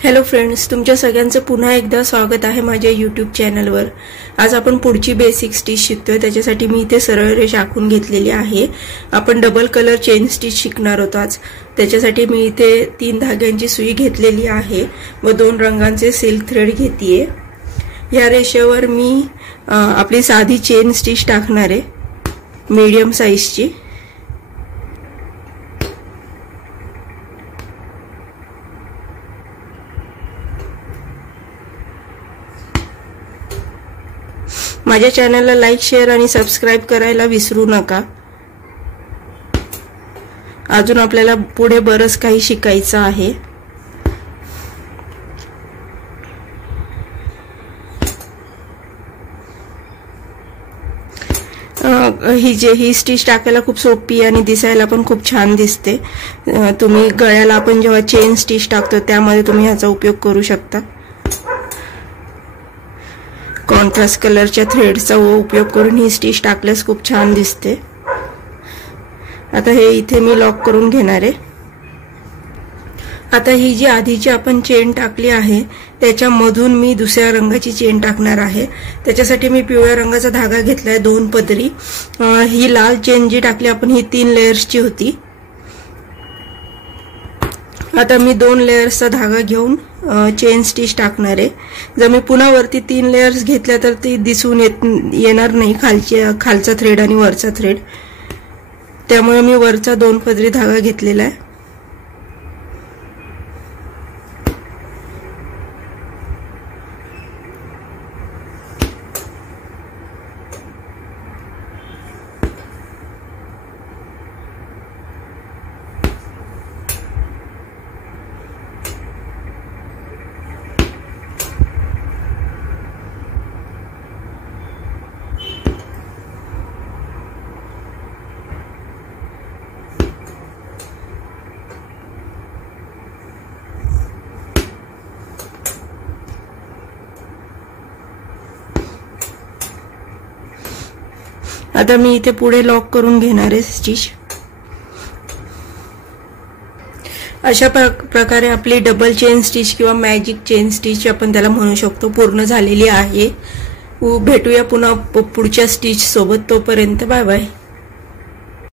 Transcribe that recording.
Hello friends, तुमच्या सगळ्यांचं पुन्हा एकदा स्वागत आहे माझ्या यूट्यूब चॅनलवर। आज आपण पुढची बेसिक स्टिच शिकतोय। त्याच्यासाठी मी इथे सरळ रेष आखून घेतलेली आहे। आपण डबल कलर चेन स्टिच शिकणार आहोत आज। त्याच्यासाठी मी इथे 3 धाग्यांची सुई घेतलेली आहे व 2 रंगांचे सिल्क थ्रेड घेतेय। या रेषेवर मी आपली साधी चेन स्टिच टाकणार आहे, मीडियम साइजची। माझ्या चॅनलला लाईक, शेअर आणि सबस्क्राइब करायला विसरू नका। अजून आपल्याला पुढे बरंच काही शिकायचं आहे। ही स्टिच टाकायला खूप सोपी आणि दिसायला पण खूप छान दिसते। तुम्ही गळ्याला आपण जेव्हा चेन स्टिच टाकतो त्यामध्ये तुम्ही ह्याचा उपयोग करू शकता। कॉन्ट्रास्ट कलरच्या थ्रेडचा उपयोग करून ही स्टिच टाकल्यास खूप छान दिसते। आता हे इथे मी लॉक करून घेणार आहे। आता ही जी आधीची आपण चेन टाकली आहे त्याच्यामधून मी दुसऱ्या रंगाची चेन टाकणार आहे। त्याच्यासाठी मी पिवळ्या रंगाचा धागा घेतलाय 2 पदरी। ही लाल चेन जी टाकली आपण ही 3 लेयर्सची होती। आता मी 2 लेयर्सचा धागा घेऊन चेन स्टिच टाकणार आहे। जर मी पुन्हा वरती 3 लेयर्स घेतल्या तर ती दिसून येणार नाही, खालचा थ्रेड आणि वरचा थ्रेड। त्यामुळे मी वरचा 2 पदरी धागा घेतलेला आहे। आता मी इथे पुढे लॉक करून घेणार आहे स्टिच। अशा प्रकारे आपली डबल चेन स्टिच किंवा मॅजिक चेन स्टिच आपण त्याला म्हणू शकतो पूर्ण झालेली आहे। भेटूया पुन्हा पुढच्या स्टिच सोबत। तोपर्यंत बाय बाय।